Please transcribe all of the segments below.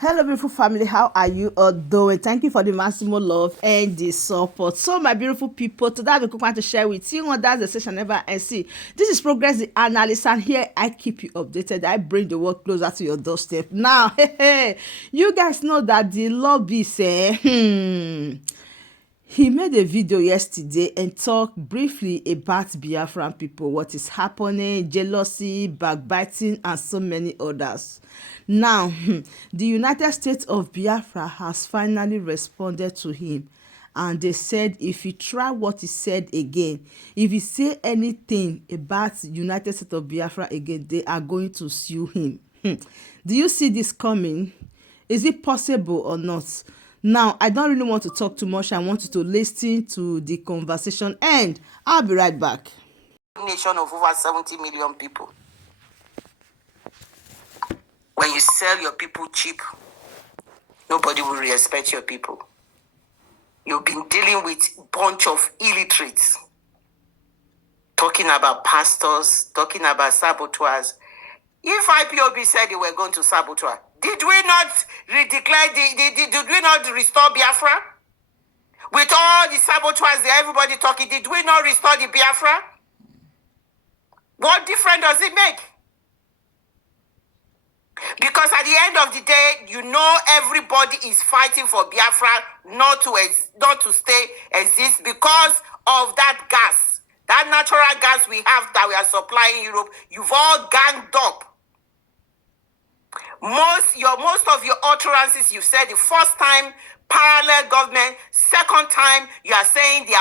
Hello, beautiful family. How are you all doing? Thank you for the maximum love and the support. So, my beautiful people, today I'm going to share with you what that's the session never and see. This is Progress the Analyst, and here I keep you updated. I bring the world closer to your doorstep. Now, you guys know that the Lobbies, he made a video yesterday and talked briefly about Biafran people, what is happening, jealousy, backbiting, and so many others. Now, the United States of Biafra has finally responded to him, and they said if he try what he said again, if he say anything about United States of Biafra again, they are going to sue him. Do you see this coming? Is it possible or not? Now, I don't really want to talk too much. I want you to listen to the conversation, and I'll be right back. Nation of over 70 million people. When you sell your people cheap, nobody will respect your people. You've been dealing with a bunch of illiterates, talking about pastors, talking about saboteurs. If IPOB said they were going to saboteur, did we not redeclare, did we not restore Biafra? With all the saboteurs, everybody talking, did we not restore the Biafra? What difference does it make? Because at the end of the day, you know everybody is fighting for Biafra not to stay exist because of that gas. That natural gas we have that we are supplying Europe, you've all ganged up. Most of your utterances, you said the first time parallel government, second time you are saying they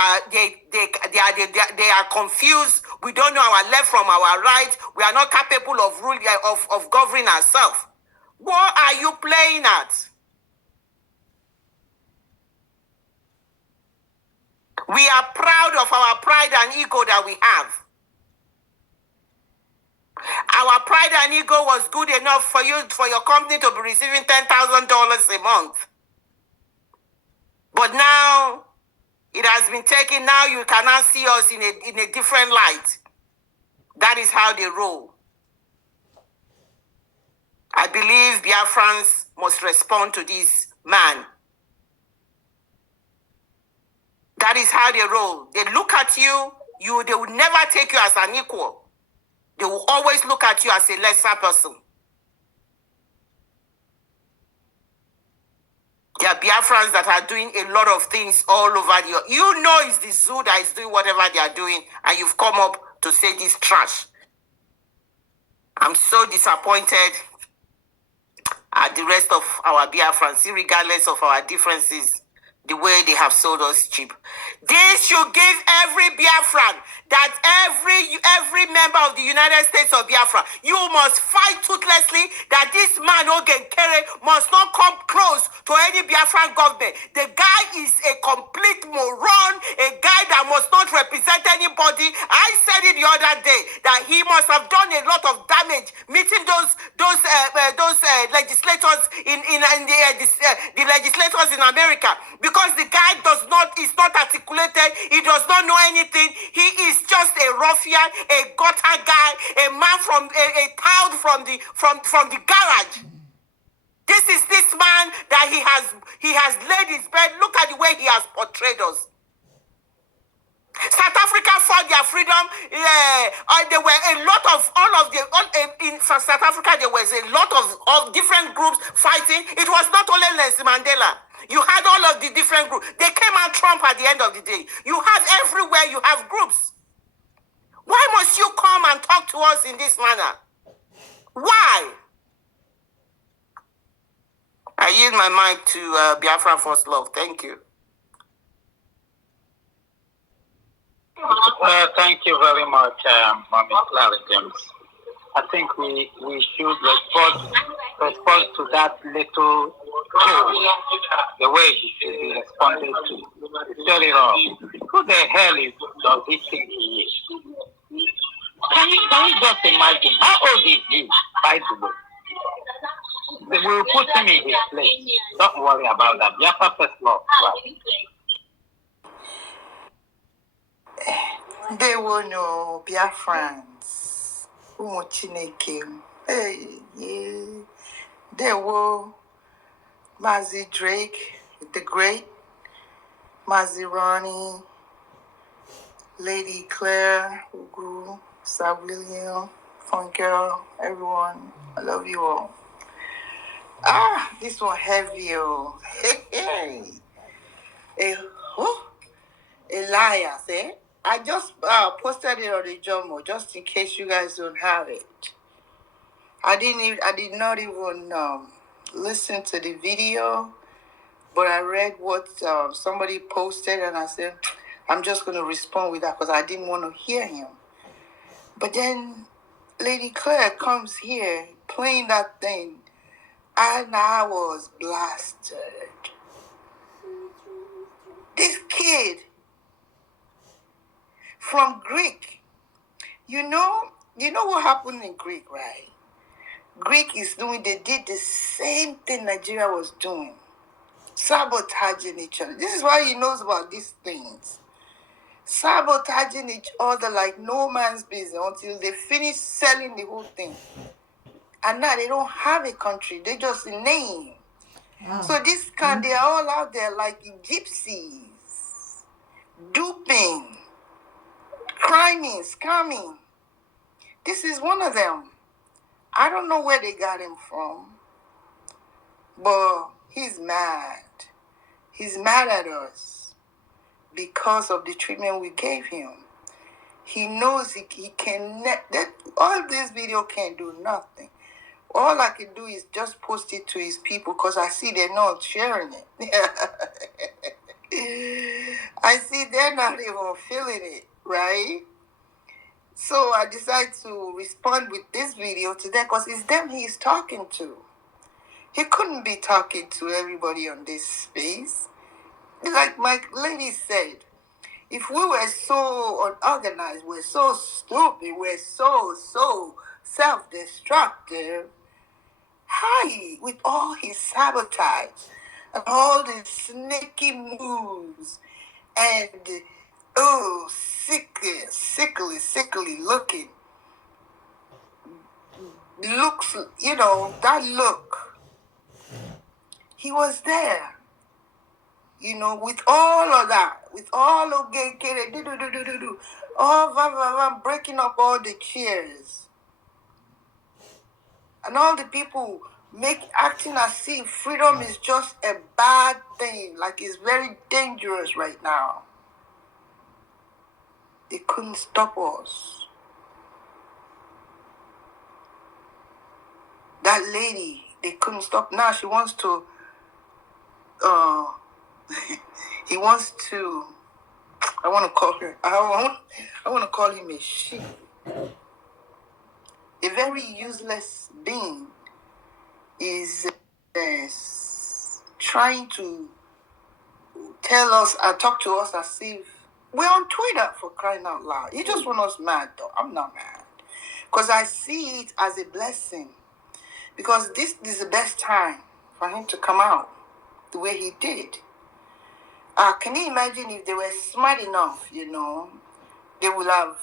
are confused. We don't know our left from our right. We are not capable of ruling of governing ourselves. What are you playing at? We are proud of our pride and ego that we have. Our pride and ego was good enough for your company to be receiving $10,000 a month. But now it has been taken. Now you cannot see us in a different light. That is how they roll. I believe Biafrans must respond to this man. That is how they roll. They look at you, they will never take you as an equal. They will always look at you as a lesser person. There are Biafrans that are doing a lot of things all over the... You know it's the zoo that is doing whatever they are doing, and you've come up to say this trash. I'm so disappointed at the rest of our Biafrans, regardless of our differences, the way they have sold us cheap. This should give every Biafran, that every member of the United States of Biafra, you must fight toothlessly that this man Ogen Kere must not come close to any Biafran government. The guy is a complete moron, a guy that must not represent anybody. I said it the other day that he must have done a lot of damage meeting those legislators the legislators in America, because the guy is not articulated. He does not know anything. He is just a ruffian, a gutter guy, a man from a town from the garage. This is this man that he has laid his bed. Look at the way he has portrayed us. South Africa fought their freedom. There were a lot of in South Africa. There was a lot of different groups fighting. It was not only Nelson Mandela. You had all of the different groups. They came out Trump at the end of the day. You have everywhere. You have groups. Why must you come and talk to us in this manner? Why? I yield my mic to Biafra First Love. Thank you. Thank you very much, Mommy Clara James. I think we should respond to that little tone, the way he should be responded to. It's very wrong. Who the hell does he think he is? Can you just imagine? How old is he, by the way? We will put him in his place. Don't worry about that. Biafra First Love. Right. They will know Biafrans. Hey, yeah. They will. Mazi Drake, the great, Mazi Ronnie, Lady Claire, Ugu, Sir William, Fun Girl, everyone. I love you all. This one heavy, oh. Hey, hey. Oh, Elias, eh? I just posted it on the Jomo just in case you guys don't have it. I did not even listen to the video, but I read what somebody posted, and I said, I'm just going to respond with that because I didn't want to hear him. But then Lady Claire comes here playing that thing, and I was blasted. This kid from Greek, you know what happened in Greek, right? Greek they did the same thing Nigeria was doing, sabotaging each other. This is why he knows about these things. Sabotaging each other like no man's business until they finish selling the whole thing. And now they don't have a country, they just a name. So this they're all out there like gypsies, duping, criming, scamming. This is one of them. I don't know where they got him from, but he's mad. He's mad at us because of the treatment we gave him. He knows he can. All this video can't do nothing. All I can do is just post it to his people because I see they're not sharing it. I see they're not even feeling it, right? So I decided to respond with this video to them because it's them he's talking to. He couldn't be talking to everybody on this space. Like my lady said, if we were so unorganized, we're so stupid, we're so self-destructive, hi, with all his sabotage and all the sneaky moves and sickly looking looks, that look, he was there, with all of that, with all of all breaking up all the chairs and all the people acting as if freedom is just a bad thing, like it's very dangerous right now. They couldn't stop us. That lady, they couldn't stop. Now she wants to, he wants to, I want to call her, I want to call him a she. A very useless being is trying to tell us and talk to us as if we're on Twitter, for crying out loud. You just want us mad, though. I'm not mad. Because I see it as a blessing. Because this is the best time for him to come out the way he did. Can you imagine if they were smart enough, they will have,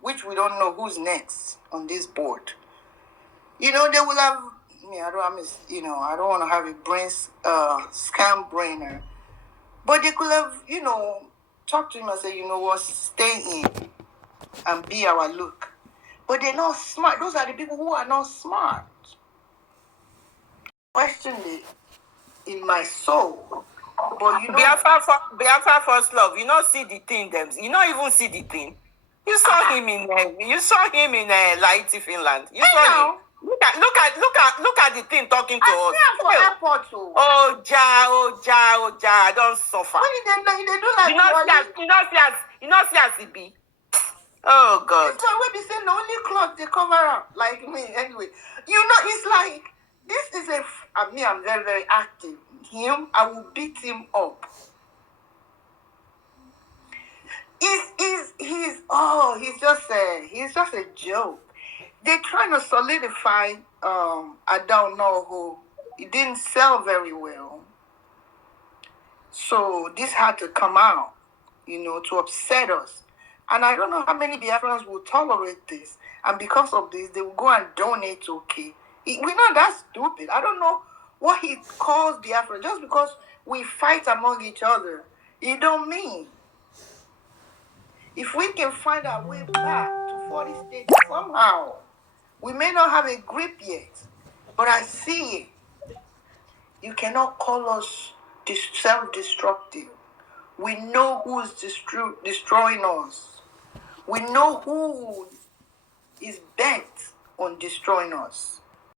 which we don't know who's next on this board. They will have, I don't want to have a scam brainer. But they could have, talked to him and said, you know what, stay in and be our look. But they're not smart. Those are the people who are not smart. Questioned it in my soul. But Biafra first love, see the thing, them. You don't even see the thing. You saw him in Laiti, Finland. You saw him. Look at the thing talking to us. Oh ja, don't suffer. They do like you not see as it be. Oh God. This one will be saying the only cloth they cover up, like me. Anyway, it's like this is I'm very, very active. Him, I will beat him up. He's just a joke. They're trying to solidify I don't know who. It didn't sell very well. So this had to come out, to upset us. And I don't know how many Biafrans will tolerate this. And because of this, they will go and donate to OK. We're not that stupid. I don't know what he calls Biafra, just because we fight among each other, it don't mean. If we can find our way back to 40 states somehow, we may not have a grip yet, but I see it. You cannot call us self-destructive. We know who is destroying us. We know who is bent on destroying us.